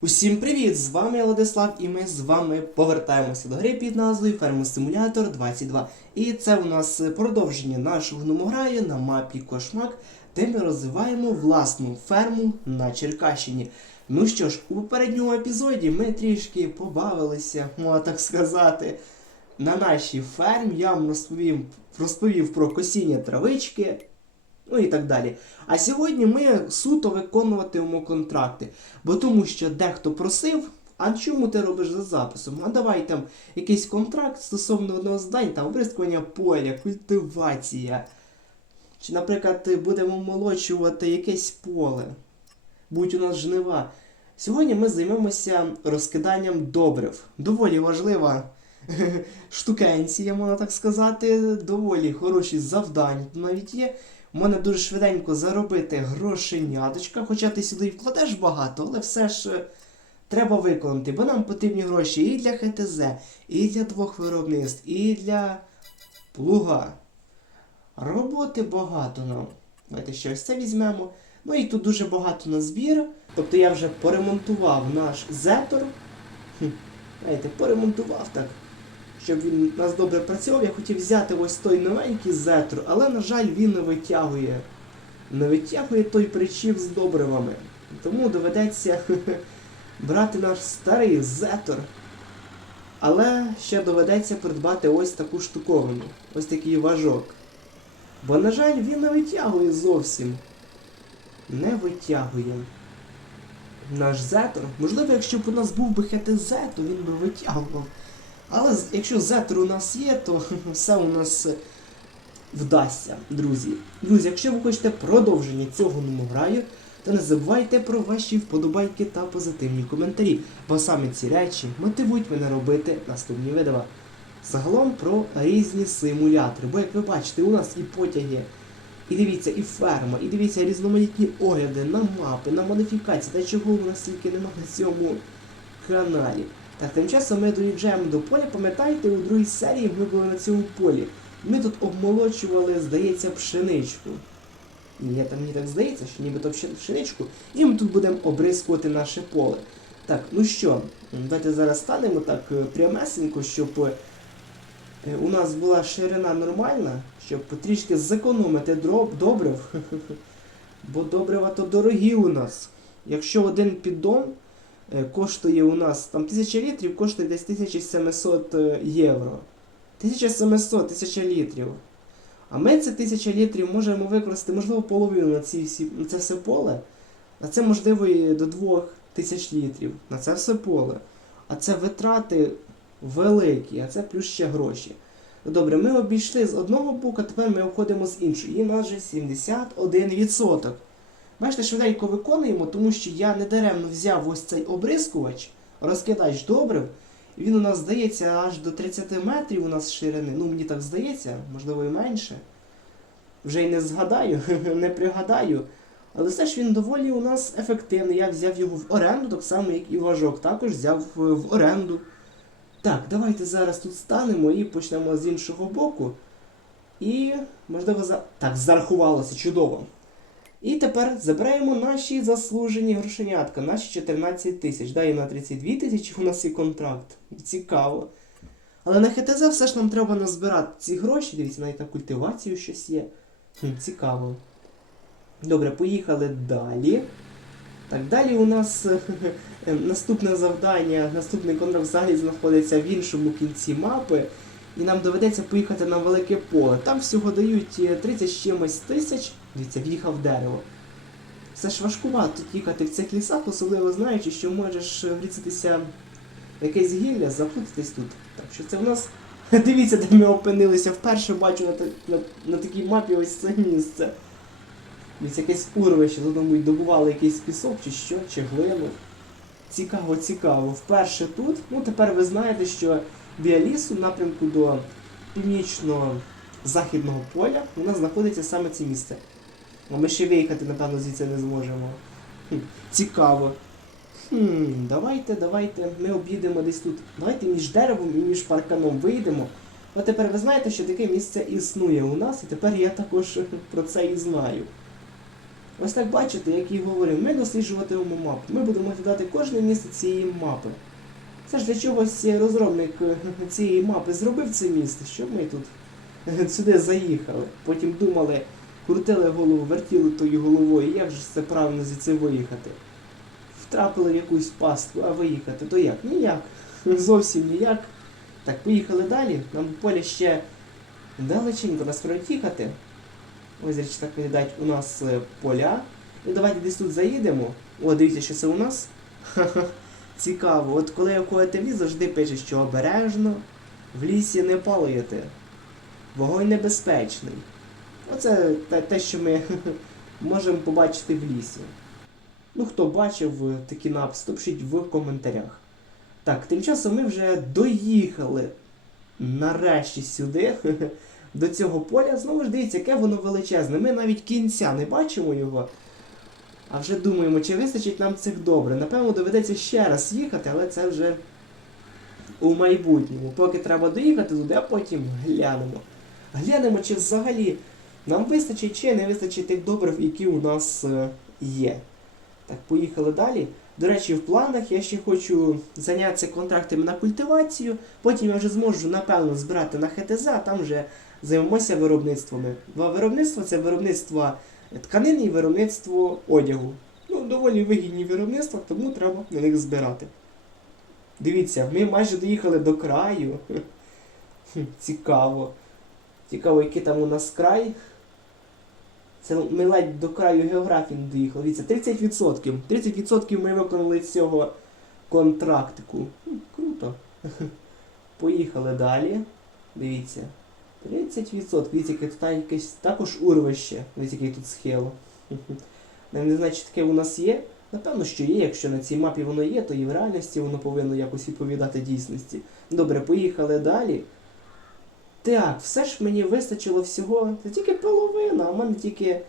Усім привіт! З вами Владислав, і ми з вами повертаємося до гри під назвою Фермо Симулятор 22. І це у нас продовження нашого номограю на мапі Кошмак, де ми розвиваємо власну ферму на Черкащині. Ну що ж, у попередньому епізоді ми трішки побавилися, можна так сказати, на нашій фермі. Я вам розповів, розповів про косіння травички, ну і так далі. А сьогодні ми суто виконуватимемо контракти. Бо тому що дехто просив, а чому ти робиш за записом? А давай там якийсь контракт стосовно одного здання, там обрискування поля, культивація. Чи, наприклад, будемо молочувати якесь поле. Будь у нас жнива. Сьогодні ми займемося розкиданням добрив. Доволі важлива штукенція, можна так сказати. Доволі хороші завдання навіть є. Мене дуже швиденько заробити грошеняточка, хоча ти сюди і вкладеш багато, але все ж е, треба виконати, бо нам потрібні гроші і для ХТЗ, і для двох виробництв, і для плуга. Роботи багато нам. Давайте ще ось це візьмемо. Ну і тут дуже багато на збір. Тобто я вже поремонтував наш зетор. Хм, Знаєте, поремонтував так щоб він у нас добре працював, я хотів взяти ось той новенький зетр, але, на жаль, він не витягує. Не витягує той причіп з добривами. Тому доведеться брати наш старий зетор. Але ще доведеться придбати ось таку штуковину, ось такий важок. Бо, на жаль, він не витягує зовсім. Не витягує. Наш зетор. Можливо, якщо б у нас був би ХТЗ, то він би витягував. Але якщо зетер у нас є, то все у нас е, вдасться, друзі. Друзі, якщо ви хочете продовження цього номограю, то не забувайте про ваші вподобайки та позитивні коментарі, бо саме ці речі мотивують мене робити наступні відео. Загалом про різні симулятори. Бо як ви бачите, у нас і потяги, і дивіться, і ферма, і дивіться різноманітні огляди на мапи, на модифікації, та чого у нас тільки немає на цьому каналі. Так, тим часом ми доїжджаємо до поля. Пам'ятаєте, у другій серії ми були на цьому полі. Ми тут обмолочували, здається, пшеничку. Ні, там мені так здається, що нібито пшен- пшеничку. І ми тут будемо обрискувати наше поле. Так, ну що, давайте зараз станемо так е, прямесенько, щоб е, у нас була ширина нормальна, щоб трішки зекономити дроб, добрив. Бо добрива то дорогі у нас. Якщо один піддон коштує у нас там 1000 літрів, коштує десь 1700 е, євро. 1700 1000 літрів. А ми це 1000 літрів можемо використати, можливо, половину на, ці всі, на це все поле. А це можливо і до 2000 літрів на це все поле. А це витрати великі, а це плюс ще гроші. Добре, ми обійшли з одного боку, тепер ми обходимо з іншого. І вже 71%. Бачите, швиденько виконуємо, тому що я недаремно взяв ось цей обрискувач, розкидач добрив. Він у нас здається аж до 30 метрів у нас ширини. Ну, мені так здається, можливо і менше. Вже й не згадаю, не пригадаю. Але все ж він доволі у нас ефективний. Я взяв його в оренду, так само, як і важок. Також взяв е, в оренду. Так, давайте зараз тут станемо і почнемо з іншого боку. І, можливо, за... так, зарахувалося чудово. І тепер забираємо наші заслужені грошенятка, наші 14 тисяч. Дай на 32 тисячі у нас є контракт. Цікаво. Але на ХТЗ все ж нам треба назбирати ці гроші. Дивіться, навіть на культивацію щось є. Цікаво. Добре, поїхали далі. Так, далі у нас е, наступне завдання, наступний контракт взагалі знаходиться в іншому кінці мапи. І нам доведеться поїхати на велике поле. Там всього дають е, 30 з чимось тисяч. Дивіться, в'їхав дерево. Все ж важкувато їхати в цих лісах, особливо знаючи, що можеш е, врізатися в якесь гілля, заплутатись тут. Так що це в нас. Дивіться, де ми опинилися. Вперше бачу на, на, на такій мапі ось це місце. Дивіться, якесь урвище, мабуть, добували якийсь пісок чи що, чи глину. Цікаво, цікаво. Вперше тут. Ну, тепер ви знаєте, що біля лісу, в напрямку до північно-західного поля, у нас знаходиться саме це місце. А ми ще виїхати, напевно, звідси не зможемо. Хм, цікаво. Хм, давайте, давайте, ми об'їдемо десь тут. Давайте між деревом і між парканом вийдемо. От тепер ви знаєте, що таке місце існує у нас, і тепер я також про це і знаю. Ось так бачите, як і говорив, ми досліджуватимемо мапу. Ми будемо оглядати кожне місце цієї мапи. Це ж для чогось розробник е, цієї мапи зробив це місце, щоб ми тут сюди заїхали. Потім думали, крутили голову, вертіли тою головою, як же це правильно звідси виїхати. Втрапили в якусь пастку, а виїхати, то як? Ніяк. Зовсім ніяк. Так, поїхали далі. Нам поле ще далеченько нас проїхати. Ось, речі, так виглядають у нас е, поля. І давайте десь тут заїдемо. О, дивіться, що це у нас. Ха-ха. Цікаво. От коли я входите в ліс, завжди пише, що обережно, в лісі не палити. Вогонь небезпечний. Оце те, те що ми можемо побачити в лісі. Ну, хто бачив такі написи, то пишіть в коментарях. Так, тим часом ми вже доїхали нарешті сюди, до цього поля. Знову ж дивіться, яке воно величезне. Ми навіть кінця не бачимо його. А вже думаємо, чи вистачить нам цих добре. Напевно, доведеться ще раз їхати, але це вже у майбутньому. Поки треба доїхати туди, а потім глянемо. Глянемо, чи взагалі нам вистачить чи не вистачить тих добрив, які у нас е, є. Так, поїхали далі. До речі, в планах я ще хочу зайнятися контрактами на культивацію. Потім я вже зможу, напевно, збирати на ХТЗ, а там вже займемося виробництвами. Два виробництва це виробництво тканини і виробництво одягу. Ну, доволі вигідні виробництва, тому треба на них збирати. Дивіться, ми майже доїхали до краю. Цікаво. Цікаво, який там у нас край. Це ми ледь до краю географії не доїхали. Дивіться, 30%. 30% ми виконали цього контрактику. Круто. Поїхали далі. Дивіться. 30%. Дивіться, яке якесь також урвище. Дивіться, яке тут схило. Не знаю, чи таке у нас є. Напевно, що є. Якщо на цій мапі воно є, то і в реальності воно повинно якось відповідати дійсності. Добре, поїхали далі. Так, все ж мені вистачило всього. Це тільки половина, а в мене тільки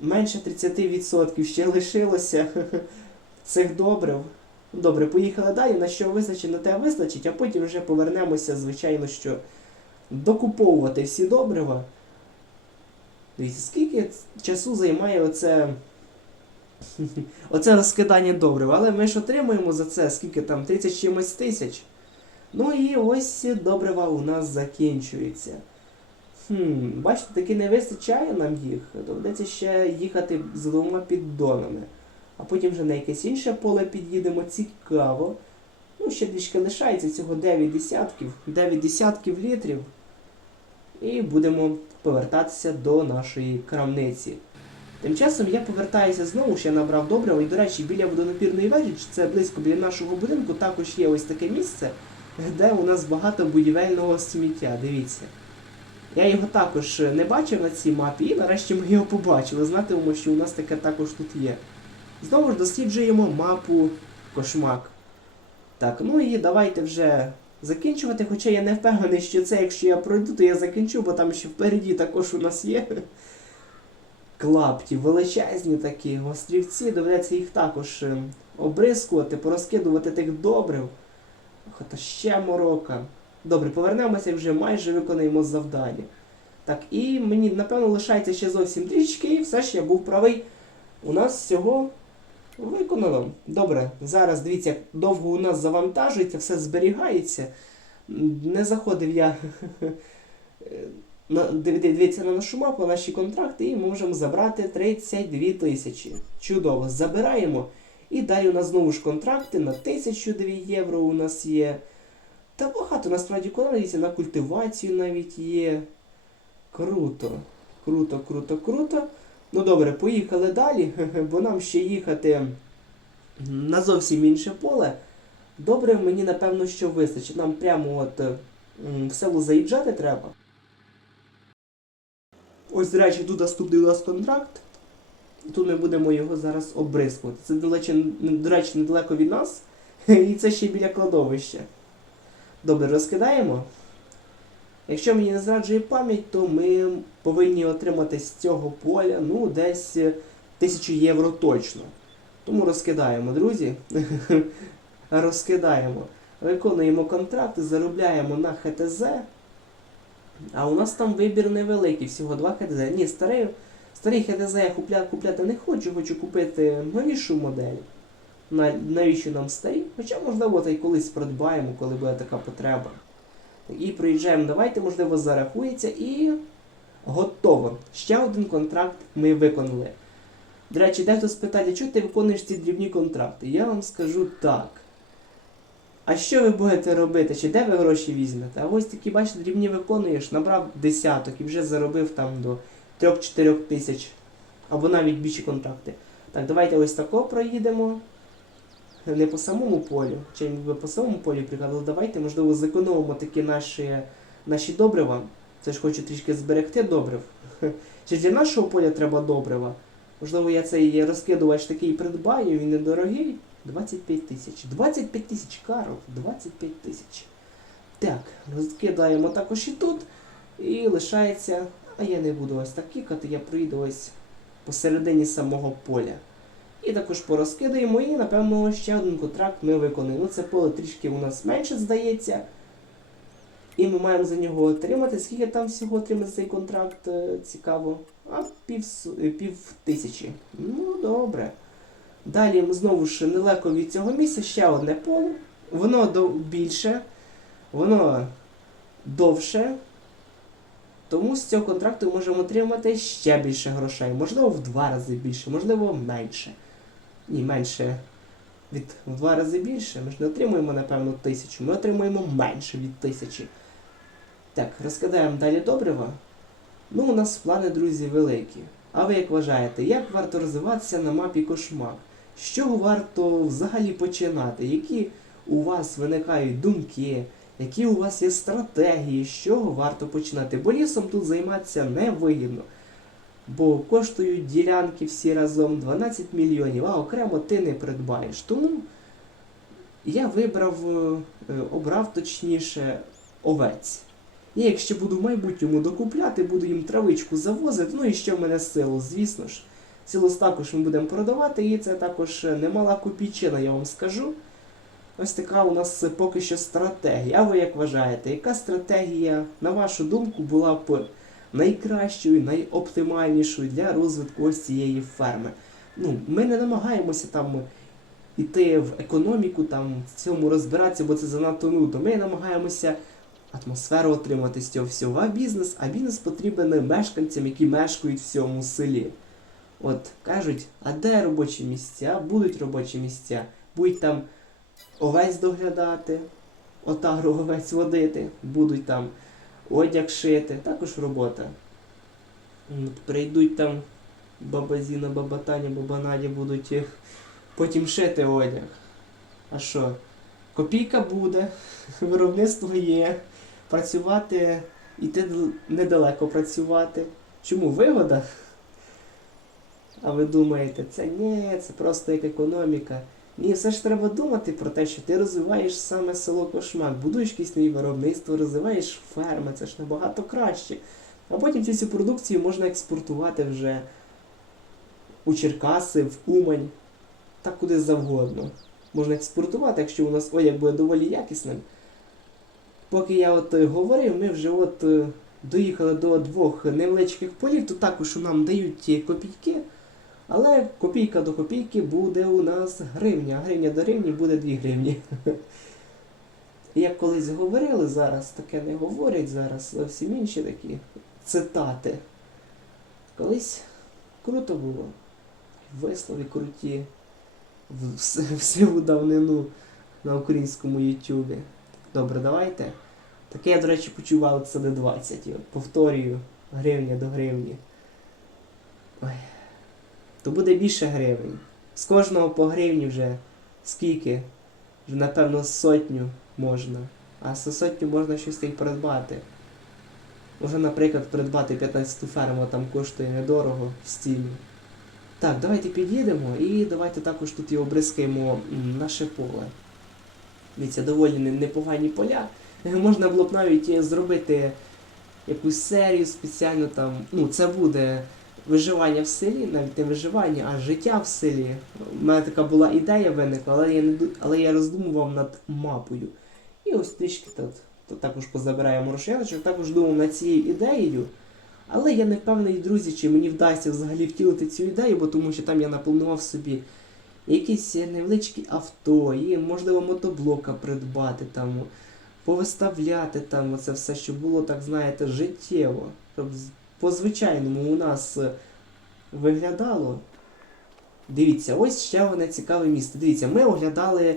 менше 30% ще лишилося цих добрив. Добре, поїхали далі. На що вистачить, на те вистачить, а потім вже повернемося, звичайно, що докуповувати всі добрива. Дивіться, скільки часу займає оце. Оце розкидання добрив. Але ми ж отримуємо за це, скільки там, 30 чимось тисяч. Ну і ось добрива у нас закінчується. Хм, бачите, таки не вистачає нам їх. Доведеться ще їхати з двома піддонами. А потім вже на якесь інше поле під'їдемо. Цікаво. Ну, ще трішки лишається, всього 9 десятків. 9 десятків літрів. І будемо повертатися до нашої крамниці. Тим часом я повертаюся знову, ще набрав добрива. І, до речі, біля водонапірної вежі, це близько біля нашого будинку, також є ось таке місце, де у нас багато будівельного сміття. Дивіться. Я його також не бачив на цій мапі, і нарешті ми його побачили. Знатимемо, що у нас таке також тут є. Знову ж досліджуємо мапу Кошмак. Так, ну і давайте вже закінчувати, хоча я не впевнений, що це, якщо я пройду, то я закінчу, бо там ще впереді також у нас є клапті, величезні такі острівці, доведеться їх також е, обрискувати, порозкидувати тих добрив. То ще морока. Добре, повернемося і вже майже виконаємо завдання. Так, і мені, напевно, лишається ще зовсім трішки, і все ж я був правий. У нас всього виконано. Добре, зараз дивіться, як довго у нас завантажується, все зберігається. Не заходив я. Дивіться на нашу мапу, наші контракти, і можемо забрати 32 тисячі. Чудово, забираємо. І далі у нас знову ж контракти на 1002 євро у нас є. Та багато насправді дивіться, на культивацію навіть є. Круто. Круто, круто, круто. Ну добре, поїхали далі, бо нам ще їхати на зовсім інше поле. Добре, мені напевно, що вистачить. Нам прямо от е, в село заїжджати треба. Ось, до речі, тут наступний у нас контракт. І тут ми будемо його зараз обрискувати. Це, до речі, недалеко від нас. І це ще біля кладовища. Добре, розкидаємо. Якщо мені не зраджує пам'ять, то ми повинні отримати з цього поля ну, десь е, 1000 євро точно. Тому розкидаємо, друзі. розкидаємо. Виконуємо контракти, заробляємо на ХТЗ. А у нас там вибір невеликий, всього два ХТЗ. Ні, старий, Старих ХДЗ я купля, купляти не хочу, хочу купити новішу модель. На, навіщо нам старі? Хоча, можливо, та й колись придбаємо, коли буде така потреба. І приїжджаємо, давайте, можливо, зарахується і готово. Ще один контракт ми виконали. До речі, дехто спитає, чого ти виконуєш ці дрібні контракти? Я вам скажу так. А що ви будете робити? Чи де ви гроші візьмете? А ось такі, бачите, дрібні виконуєш, набрав десяток і вже заробив там до 3-4 тисяч. Або навіть більші контракти. Так, давайте ось тако проїдемо. Не по самому полю, чи ніби по самому полю приїхали, давайте, можливо, зекономимо такі наші, наші добрива. Це ж хочу трішки зберегти добрив. Чи для нашого поля треба добрива? Можливо, я цей розкидувач такий придбаю, він недорогий. 25 тисяч. 25 тисяч, Карл, 25 тисяч. Так, розкидаємо також і тут. І лишається. А я не буду ось так кікати, я прийду ось посередині самого поля. І також порозкидаємо, і, напевно, ще один контракт ми виконуємо. Ну, це поле трішки у нас менше здається. І ми маємо за нього отримати. Скільки там всього отримати цей контракт? е, Цікаво. А пів, е, пів тисячі. Ну, добре. Далі ми знову ж недалеко від цього місця ще одне поле. Воно до- більше, воно довше. Тому з цього контракту можемо отримати ще більше грошей. Можливо, в два рази більше, можливо, менше. Ні, менше від в два рази більше. Ми ж не отримуємо, напевно, тисячу. Ми отримуємо менше від тисячі. Так, розкидаємо далі добрива. Ну, у нас плани, друзі, великі. А ви як вважаєте, як варто розвиватися на мапі кошмак? З чого варто взагалі починати? Які у вас виникають думки? Які у вас є стратегії, з чого варто починати? Бо лісом тут займатися невигідно. Бо коштують ділянки всі разом 12 мільйонів, а окремо ти не придбаєш. Тому я вибрав, е, обрав точніше овець. І якщо буду в майбутньому докупляти, буду їм травичку завозити, ну і що в мене з силу, звісно ж. Силос також ми будемо продавати, і це також немала копійчина, я вам скажу. Ось така у нас поки що стратегія. А ви як вважаєте, яка стратегія, на вашу думку, була б найкращою, найоптимальнішою для розвитку ось цієї ферми? Ну, ми не намагаємося там іти в економіку, там в цьому розбиратися, бо це занадто нудно. Ми намагаємося атмосферу отримати з цього всього. А бізнес, а бізнес потрібен мешканцям, які мешкають в цьому селі. От кажуть, а де робочі місця? Будуть робочі місця, будуть там овець доглядати, отару овець водити, будуть там одяг шити, також робота. Прийдуть там баба Зіна, баба Таня, баба Надя будуть їх потім шити одяг. А що? Копійка буде, виробництво є, працювати, іти недалеко працювати. Чому вигода? А ви думаєте, це ні, це просто як економіка. Ні, все ж треба думати про те, що ти розвиваєш саме село Кошмак, будуєш якісь нові виробництво, розвиваєш ферми, це ж набагато краще. А потім цю всю продукцію можна експортувати вже у Черкаси, в Умань, так куди завгодно. Можна експортувати, якщо у нас одяг буде доволі якісним. Поки я от е, говорив, ми вже от е, доїхали до двох невеличких полів, то також нам дають ті копійки. Але копійка до копійки буде у нас гривня, гривня до гривні буде 2 гривні. Як колись говорили, зараз таке не говорять, зараз зовсім інші такі цитати. Колись круто було. Вислови круті в, в, в сиву давнину на українському Ютубі. Добре, давайте. Таке я, до речі, почував це до 20. Повторюю, гривня до гривні. Ой то буде більше гривень. З кожного по гривні вже скільки? Вже напевно сотню можна. А за сотню можна щось та придбати. Можна, наприклад, придбати 15 ферму, там коштує недорого в стілі. Так, давайте під'їдемо і давайте також тут і обрискаємо наше поле. Дивіться, доволі непогані поля. Можна було б навіть е, зробити якусь серію спеціально там. Ну, це буде виживання в селі, навіть не виживання, а життя в селі. У мене така була ідея виникла, але я не але я роздумував над мапою. І ось трішки тут, тут також позабираємо розширочок, також думав над цією ідеєю. Але я не впевнений, друзі, чи мені вдасться взагалі втілити цю ідею, бо тому що там я напланував собі якісь невеличкі авто, і, можливо, мотоблока придбати там, повиставляти там оце все, щоб було, так знаєте, життєво. Щоб по-звичайному у нас е, виглядало. Дивіться, ось ще одне цікаве місце. Дивіться, ми оглядали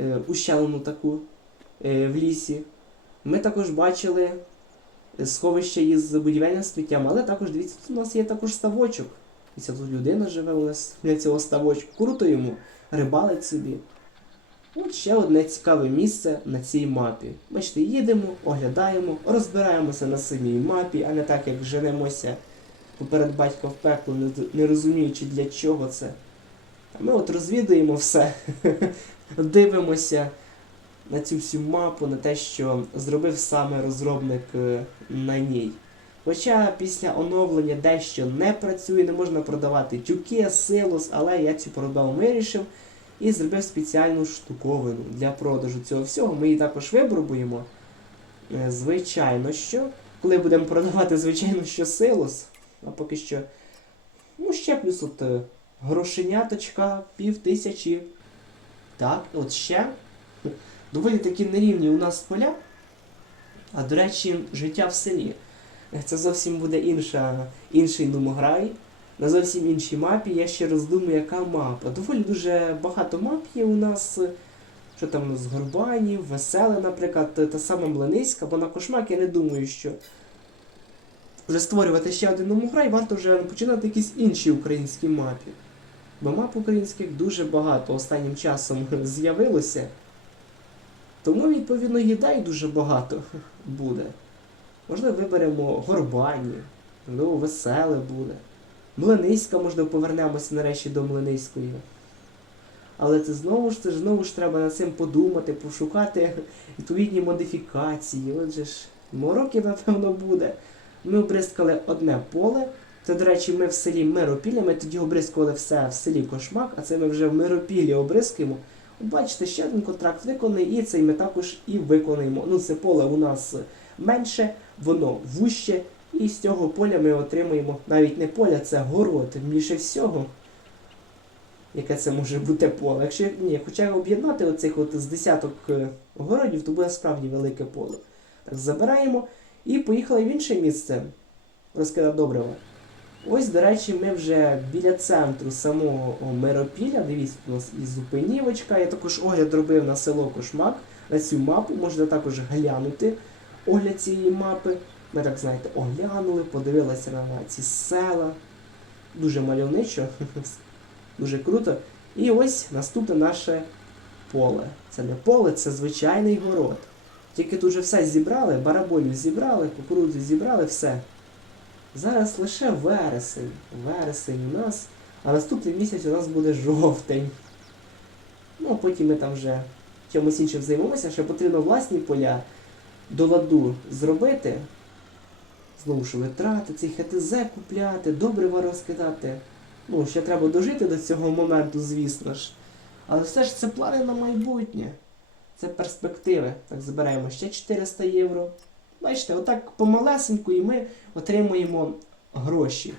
е, ущелину таку е, в лісі. Ми також бачили е, сховище із будівельним сміттям, але також дивіться, тут у нас є також ставочок. Дивіться, тут людина живе у нас для цього ставочку. Круто йому, рибалить собі. От ще одне цікаве місце на цій мапі. Бачите, їдемо, оглядаємо, розбираємося на самій мапі, а не так, як женемося поперед батька в пекло, не, не розуміючи для чого це. А ми от розвідуємо все, дивимося на цю всю мапу, на те, що зробив саме розробник е, на ній. Хоча після оновлення дещо не працює, не можна продавати тюки, силос, але я цю проблему вирішив і зробив спеціальну штуковину для продажу цього всього. Ми її також випробуємо. Е, Звичайно, що. Коли будемо продавати, звичайно, що силос, а поки що. Ну, ще плюс от е, грошеняточка, пів тисячі. Так, от ще. Доволі такі нерівні у нас поля. А до речі, життя в селі. Це зовсім буде інша, інший номограй. На зовсім іншій мапі. Я ще роздумую, яка мапа. Доволі дуже багато мап є у нас. Що там з Горбанів, Веселе, наприклад, та сама Млиниська, бо на кошмак я не думаю, що вже створювати ще один номограй, варто вже починати якісь інші українські мапі. Бо мап українських дуже багато останнім часом з'явилося. Тому, відповідно, ідей дуже багато буде. Можливо, виберемо Горбані, можливо, веселе буде. Млиниська, можливо, повернемося нарешті до Млиниської. Але це знову ж це знову ж треба над цим подумати, пошукати відповідні модифікації. Отже ж, мороків, напевно, буде. Ми обризкали одне поле. Це, до речі, ми в селі Миропілля, ми тоді обризкували все в селі Кошмак, а це ми вже в Миропіллі обризкуємо. От Бачите, ще один контракт виконаний, і цей ми також і виконаємо. Ну, це поле у нас менше, воно вуще, і з цього поля ми отримуємо навіть не поля, це город. Більше всього, яке це може бути поле. Якщо ні, хоча об'єднати оцих от з десяток е, городів, то буде справді велике поле. Так, забираємо і поїхали в інше місце розкидати добрива. Ось, до речі, ми вже біля центру самого о, Миропілля. Дивіться, у нас і зупинівочка. Я також огляд робив на село Кошмак, на цю мапу. Можна також глянути огляд цієї мапи. Ми так, знаєте, оглянули, подивилися на ці села. Дуже мальовничо, дуже круто. І ось наступне наше поле. Це не поле, це звичайний город. Тільки тут вже все зібрали, бараболю зібрали, кукурудзу зібрали, все. Зараз лише вересень. Вересень у нас. А наступний місяць у нас буде жовтень. Ну, а потім ми там вже чимось іншим займемося, ще потрібно власні поля до ладу зробити. Знову ж витрати, ці ХТЗ купляти, добрива розкидати. Ну, ще треба дожити до цього моменту, звісно ж. Але все ж це плани на майбутнє. Це перспективи. Так, забираємо ще 400 євро. Бачите, отак помалесеньку і ми отримуємо гроші.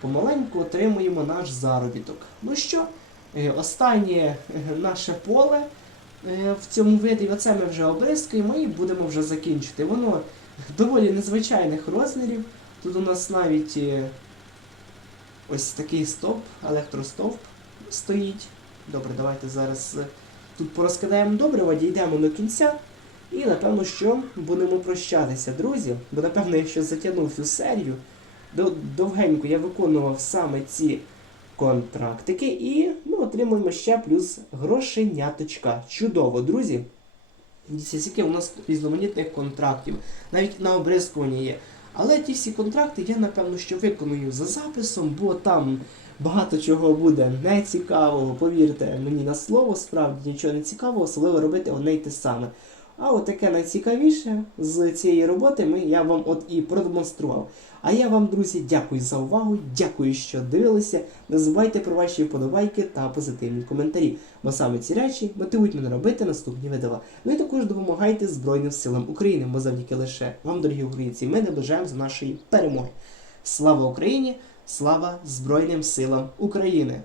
Помаленьку отримуємо наш заробіток. Ну що, е, останнє е, наше поле е, в цьому виді, оце ми вже обризкуємо і будемо вже закінчити. Воно доволі незвичайних розмірів. Тут у нас навіть е, ось такий стовп, електростовп стоїть. Добре, давайте зараз е, тут порозкидаємо добрива, дійдемо до кінця. І напевно, що будемо прощатися, друзі. Бо напевно, якщо затягнув цю серію, довгенько я виконував саме ці контрактики, і ми отримуємо ще плюс грошеняточка. Чудово, друзі. Скільки у нас різноманітних контрактів. Навіть на обрискуванні є. Але ті всі контракти я, напевно, що виконую за записом, бо там багато чого буде нецікавого, повірте мені на слово, справді нічого не цікавого, особливо робити одне й те саме. А от таке найцікавіше з цієї роботи ми, я вам от і продемонстрував. А я вам, друзі, дякую за увагу, дякую, що дивилися. Не забувайте про ваші вподобайки та позитивні коментарі, бо саме ці речі мотивують мене робити наступні відео. Ну і також допомагайте Збройним силам України, бо завдяки лише вам, дорогі українці, ми наближаємо за нашої перемоги. Слава Україні! Слава Збройним силам України!